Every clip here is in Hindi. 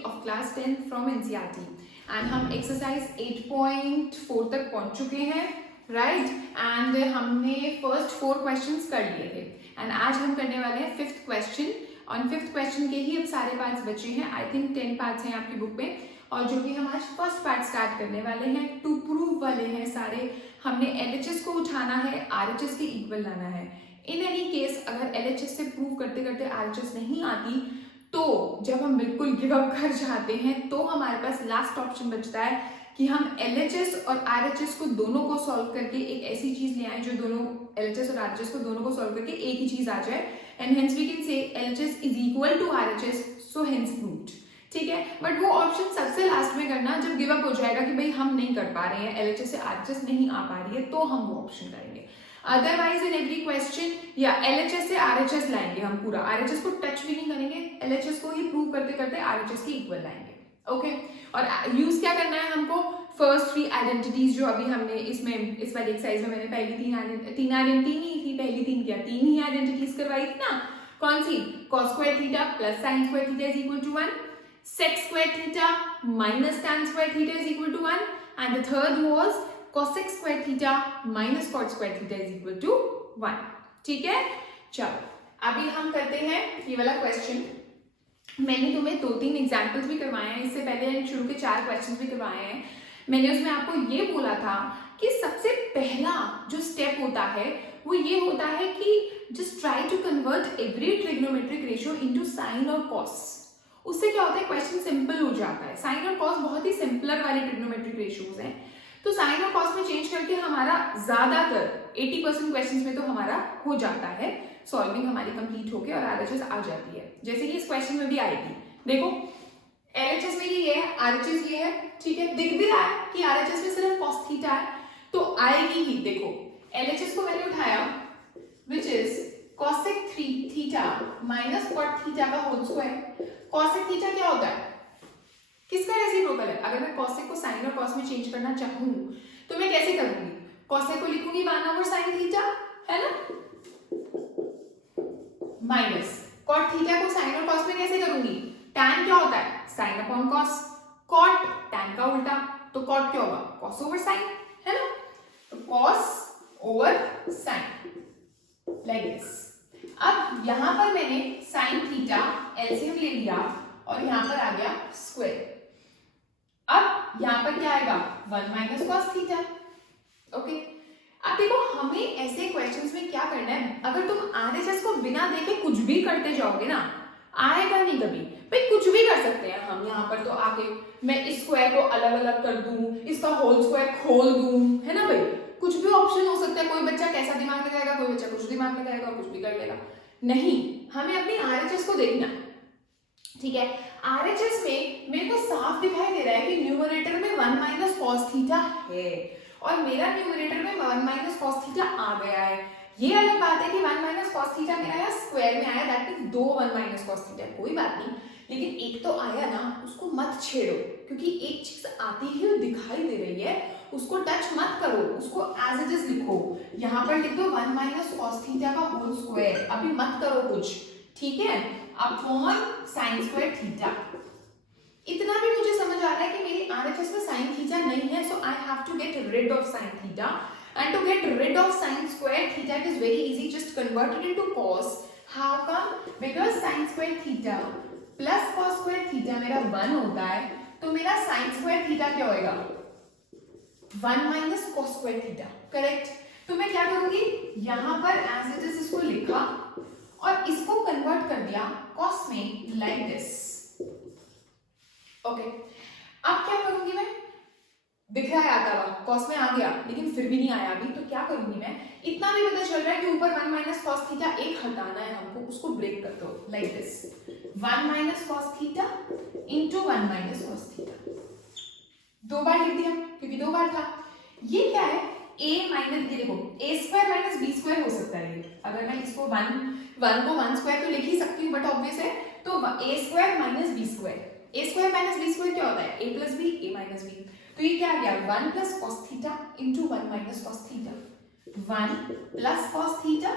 of class 10 from NCERT and हम exercise 8.4 तक पहुंच चुके हैं, राइट? एंड हमने फर्स्ट 4 क्वेश्चंस कर लिए थे एंड आज हम करने वाले हैं 5th question. On 5th question के ही अब सारे पार्ट्स बचे हैं, आई थिंक 10 पार्ट्स हैं आपकी बुक में, और जो कि हम आज फर्स्ट पार्ट स्टार्ट करने वाले हैं। टू प्रूव वाले हैं सारे। हमने LHS को उठाना है, RHS के इक्वल लाना है। इन एनी केस अगर LHS से प्रूव करते करते RHS नहीं आती तो जब हम बिल्कुल गिव अप कर जाते हैं तो हमारे पास लास्ट ऑप्शन बचता है कि हम LHS और RHS को दोनों को सॉल्व करके एक ऐसी चीज ले आए जो दोनों LHS और RHS को दोनों को सॉल्व करके एक ही चीज आ जाए, and hence we can say LHS is equal to RHS, so hence proved. ठीक है, बट वो ऑप्शन सबसे लास्ट में करना जब गिव अप हो जाएगा कि भाई हम नहीं कर पा रहे हैं, LHS से RHS नहीं आ पा रही है, तो हम वो ऑप्शन करेंगे। अदरवाइज इन एवरी क्वेश्चन या LHS से RHS लाएंगे हम पूरा, RHS को टच भी नहीं करेंगे, LHS को ही प्रूव करते करते RHS के इक्वल लाएंगे। ओके, और यूज क्या करना है हमको? फर्स्ट 3 आइडेंटिटीज जो अभी हमने इसमें इस वाली एक्सरसाइज में मैंने पहली 3 आइडेंटिटी नहीं थी, पहली 3 क्या 3 ही आइडेंटिटीज करवाई थी ना। कौन सी? cos square theta plus sin square theta is equal to 1, sec square theta minus tan square theta is equal to 1, and the third was cosec square theta minus cot square theta is equal to 1। ठीक है, चलो अभी हम करते हैं ये वाला क्वेश्चन। मैंने तुम्हें 2-3 एग्जाम्पल्स भी करवाए हैं, इससे पहले शुरू के 4 क्वेश्चन भी करवाए हैं। मैंने उसमें आपको ये बोला था कि सबसे पहला जो स्टेप होता है वो ये होता है कि just try to convert every trigonometric ratio into sine और कॉस। उससे क्या होता है, क्वेश्चन सिंपल हो जाता है। साइन और कॉस बहुत ही सिंपलर वाले ट्रिग्नोमेट्रिक रेशियोज हैं, तो साइन और कॉस में चेंज करके हमारा ज्यादातर 80% क्वेश्चंस में तो हमारा हो जाता है, सॉल्विंग हमारी कंप्लीट होके और RHS आ जाती है, जैसे कि इस क्वेश्चन में भी आएगी। देखो LHS में ये है, RHS ये है, ठीक है, दिख भी रहा है कि RHS में सिर्फ cos थीटा है तो आएगी ही। देखो LHS को मैंने उठाया which is cosec 3 theta minus cot theta का होल स्क्वायर। cosec थीटा क्या होता है, किसका रेसिप्रोकल है? अगर मैं cosec को sin और cos में चेंज करना चाहूं तो मैं कैसे करूंगी? cosec को लिखूंगी 1/sin थीटा, है ना, माइनस cot थीटा को sin और cos में कैसे करूंगी? tan क्या होता है? sin upon cos, cot tan का उल्टा, तो cot क्या होगा? cos ओवर sin, है ना, तो cos over sin like this. अब यहां पर मैंने sin थीटा एलसीएम ले लिया और यहां पर आ गया स्क्वायर। अब यहां पर क्या आएगा? 1 माइनस cos थीटा। ओके, अब देखो हमें ऐसे क्वेश्चंस में क्या करना है, अगर तुम RHS को बिना देखे कुछ भी करते जाओगे ना, आएगा नहीं कभी। भाई कुछ भी कर सकते हैं हम यहाँ पर, तो आके मैं इस स्क्वायर को अलग अलग कर दूं, इसका होल स्क्वायर खोल दूं, है ना भाई, कुछ भी ऑप्शन हो सकता है। कोई बच्चा कैसा दिमाग लगाएगा, कोई बच्चा कुछ दिमाग लगाएगा, कुछ भी कर लेगा। नहीं, हमें अपनी RHS को देखना है। ठीक है, RHS में मेरे को साफ दिखाई दे रहा है कि न्यूमरेटर में 1 माइनस cos थीटा है और मेरा न्यूमरेटर में 1 माइनस cos थीटा आ गया है। ये अलग बात है कि 1 माइनस cos थीटा मेरा यहाँ स्क्वायर में आया, that means 2 1 minus cos theta, कोई बात नहीं, लेकिन एक तो आया ना, उसको मत छेड़ो, क्योंकि एक चीज आती है दिखाई दे रही है, उसको टच मत करो, उसको एज इट इज लिखो। यहाँ पर लिख दो 1 माइनस cos थीटा का होल स्क्वायर, अभी मत करो कुछ, ठीक है, अपॉन sin स्क्वायर थीटा। इतना भी मुझे समझ आ रहा है कि मेरी RHS में sin थीटा नहीं है, so I have to get rid of sin theta, and to get rid of sin square theta it is very easy, just convert it into cos। How come? Because sin square theta plus cos square theta मेरा 1 होता है, तो मेरा sin square theta क्या होएगा? 1 minus cos square theta, correct. तो मैं क्या करूंगी, यहां पर as it is इसको लिखा और इसको कन्वर्ट कर दिया cos में like this। ओके, अब क्या करूंगी मैं? दिख रहा है आता हुआ, cos में आ गया लेकिन फिर भी नहीं आया अभी, तो क्या करूंगी मैं? इतना भी पता चल रहा है कि ऊपर 1 माइनस cos थीटा एक हटाना है हमको, उसको ब्रेक कर दो like this, 1 minus cos theta into 1 minus cos theta. 2 बार लिख दिया क्योंकि 2 बार था। ये क्या है? a माइनस, ये देखो a square minus b square हो सकता है ये, अगर मैं इसको 1 को 1 स्क्वायर तो लिख ही सकती हूँ, बट ऑब्वियस है तो a square minus b square, a square minus b square क्या होता है? a plus b, a minus b, तो ये क्या आ गया? 1 plus cos theta into 1 minus cos theta, 1 plus cos theta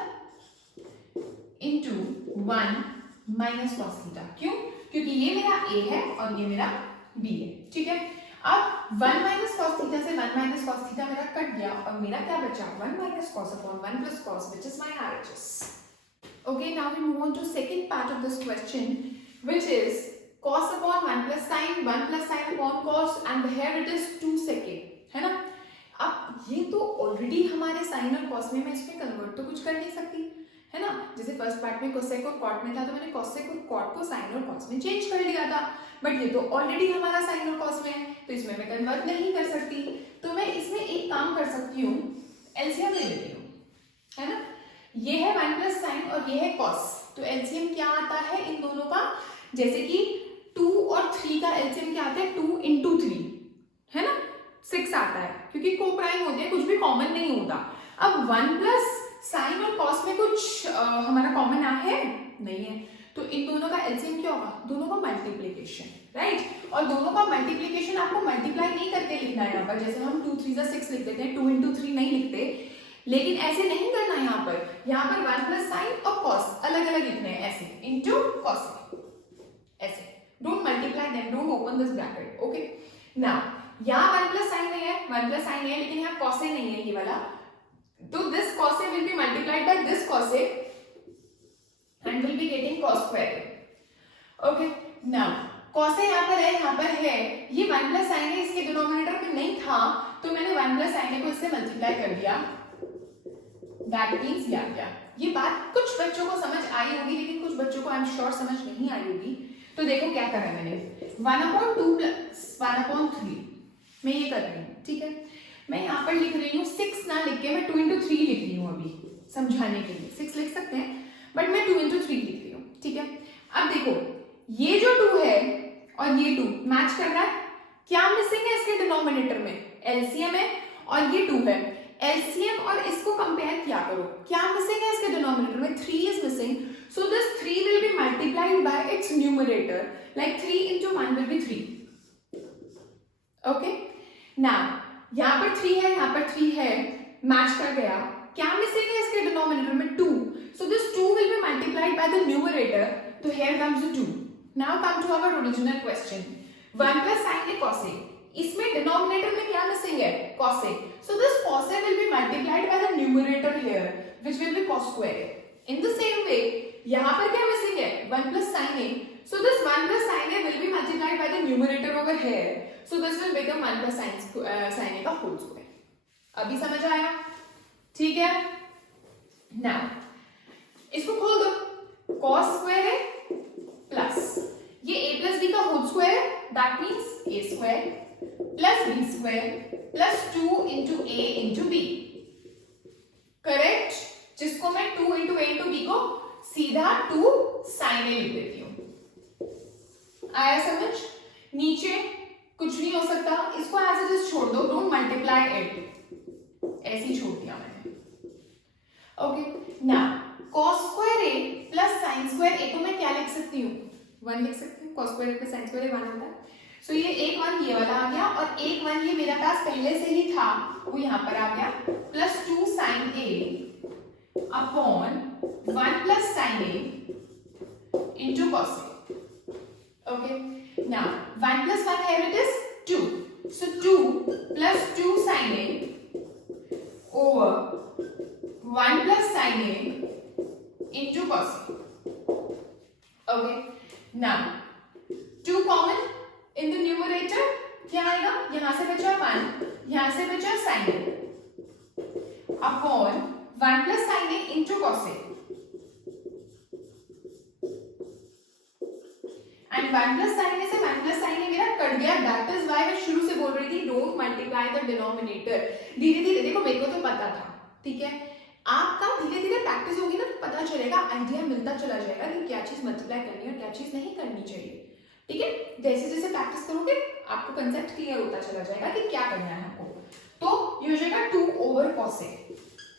into 1 minus cos theta. क्यों? क्योंकि ये मेरा a है और ये मेरा b है, ठीक है। अब 1 माइनस कॉस थीटा से 1 माइनस कॉस थीटा मेरा कट गया और मेरा क्या बचा 1 minus cos upon 1 plus cos which is my RHS। Okay, now we move on to second part of this question which is cos upon 1 plus sin upon cos and here it is 2 secant, है ना। अब ये तो ऑलरेडी हमारे साइन और कॉस में मैं इसमें कन्वर्ट तो कुछ कर नहीं सकती, है ना। जैसे फर्स्ट पार्ट में कोसेक और कॉट में था तो मैंने कोसेक और कॉट को साइन और कॉस में चेंज कर लिया था, बट ये तो ऑलरेडी हमारा साइन और कॉस में है तो इसमें मैं कन्वर्ट नहीं कर सकती। तो मैं इसमें एक काम कर सकती हूँ, एलसीएम ले लेती हूँ, है ना। ये है 1 प्लस साइन और ये है कॉस, तो एलसीएम क्या आता है इन दोनों का, जैसे कि 2 और 3 का एलसीएम क्या आता है 2 into 3, है ना, 6 आता है, क्योंकि को प्राइम होते हैं, कुछ भी कॉमन नहीं होता। अब 1 प्लस साइन और कॉस में कुछ हमारा कॉमन है नहीं है, तो इन दोनों का एलसीएम क्या होगा, दोनों का मल्टीप्लिकेशन, राइट। और दोनों का मल्टीप्लिकेशन आपको मल्टीप्लाई नहीं करके लिखना है यहाँ पर, जैसे हम 2 3 6 लिख देते हैं, 2 into 3 नहीं लिखते, लेकिन ऐसे नहीं करना है यहाँ पर। यहाँ पर 1 प्लस साइन और कॉस अलग अलग लिखने हैं, ऐसे इंटू कॉस, ऐसे, don't multiply them, don't open this bracket, okay. Now यहाँ 1 प्लस साइन नहीं है, 1 प्लस साइन है, लेकिन यहाँ कॉसे नहीं है ये वाला, तो this कॉसे will be multiplied by this कॉसे and will be getting cos square, okay. Now कॉसे यहाँ पर है, ये 1 प्लस साइन है, इसके डिनोमिनेटर में नहीं था तो मैंने 1 प्लस साइन को इससे मल्टीप्लाई कर दिया, दैट मींस ये आ गया। ये बात कुछ बच्चों को समझ आई होगी, लेकिन कुछ बच्चों को आई एम श्योर समझ नहीं आई होगी। तो देखो क्या करा मैंने, 1/2 प्लस 1/3 मैं ये कर रही हूँ, ठीक है। मैं यहाँ पर लिख रही हूँ 6 ना लिख के मैं 2 into 3 लिख रही हूँ, अभी समझाने के लिए 6 लिख सकते हैं, बट मैं 2 into 3 लिख रही हूँ, ठीक है। अब देखो ये जो 2 है और ये 2 मैच कर रहा है, क्या मिसिंग है इसके डिनोमिनेटर में, एलसीएम है और ये 2 है, एलसीएम और इसको कंपेयर किया करो, क्या मिसिंग है इसके डिनोमिनेटर में, 3 is missing, so this 3 will be multiplied by its numerator, like 3 into 1 will be 3, okay। now यहाँ पर 3 है, यहाँ पर 3 है, मैच कर गया, क्या मिसिंग है इसके डिनोमिनेटर में 2, so this 2 will be multiplied by the numerator, so here comes the 2। now come to our original question, 1 plus sin है cosec, इसमें डिनोमिनेटर में क्या मिसिंग है cosec, so this cosec will be multiplied by the numerator here which will be cos square। in the same way यहाँ पर क्या मिसिंग है 1 plus sin a, so this 1 plus sin a will be multiplied by the numerator over here, so this will become 1 plus sin a का whole square। अभी समझ आया, ठीक है। now इसको खोल दो, cos square है प्लस ये a plus b का whole square है, that means a square plus b square plus 2 into a into b, correct. जिसको मैं 2 into a into b को सीधा 2 sin a लिख देती हूं, आया समझ। नीचे कुछ नहीं हो सकता, इसको एज इट इज छोड़ दो, डोंट मल्टीप्लाई इट, ऐसे ही छोड़ दिया मैंने, okay. Now cos square a plus sin square a को मैं क्या लिख सकती हूँ, 1 लिख सकती हूँ, cos square a plus sin square a 1 होता है, सो ये एक 1 ये वाला आ गया और एक 1 ये मेरा पास पहले से ही था वो यहाँ पर आ गया, plus 2 sin a upon 1 plus sin a into cos a, okay। now 1 plus 1 here it is 2, so 2 plus 2 sin a over 1 plus sin a into cos a, okay। now 2 common in the numerator, क्या आएगा, यहाँ से बचा 1, यहाँ से बचा sin a upon 1 plus sin a into cos a, and 1 plus sin a से 1 plus sin a मेरा कट गया, that is why मैं शुरू से बोल रही थी don't multiply the denominator। धीरे धीरे देखो, मेरे को तो पता था, ठीक है, आपका धीरे धीरे प्रैक्टिस होगी ना, पता चलेगा, आइडिया मिलता चला जाएगा कि क्या चीज मल्टीप्लाई करनी है और क्या चीज नहीं करनी चाहिए, ठीक है। जैसे जैसे प्रैक्टिस करोगे आपको कंसेप्ट क्लियर होता चला जाएगा कि क्या करना है आपको। तो ये हो जाएगा 2 over cos a,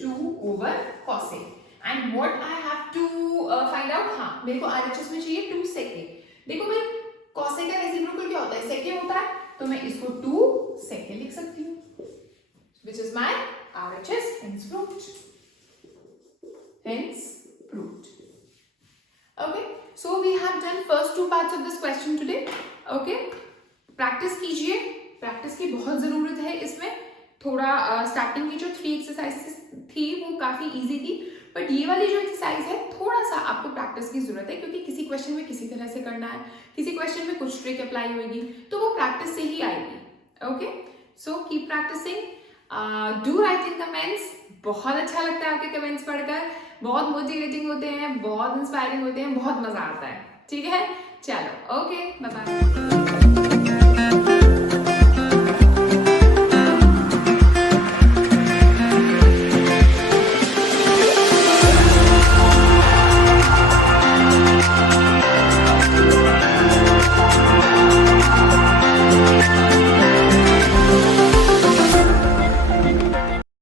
2 over cos a, and what I have to find out, हाँ मेरे को RHS में चाहिए 2 sec a। देखो भाई cos a का रेसिप्रोकल क्या होता है, sec a होता है, तो मैं इसको 2 sec a लिख सकती हूँ, which is my RHS, hence proved, hence proved, okay। So we have done first 2 parts of this question today. Okay, practice कीजिए, प्रैक्टिस की बहुत ज़रूरत है इसमें. थोड़ा स्टार्टिंग की जो 3 एक्सरसाइजेस थी वो काफ़ी इजी थी, बट ये वाली जो एक्सरसाइज है थोड़ा सा आपको प्रैक्टिस की जरूरत है, क्योंकि किसी क्वेश्चन में किसी तरह से करना है, किसी क्वेश्चन में कुछ ट्रिक अप्लाई होगी, तो वो प्रैक्टिस से ही आएगी. Okay, so keep practising, do write in comments. बहुत अच्छा लगता है आपके कमेंट्स पढ़कर, बहुत मोटिवेटिंग होते हैं, बहुत इंस्पायरिंग होते हैं, बहुत मजा आता है. ठीक है, चलो, ओके, बाय बाय.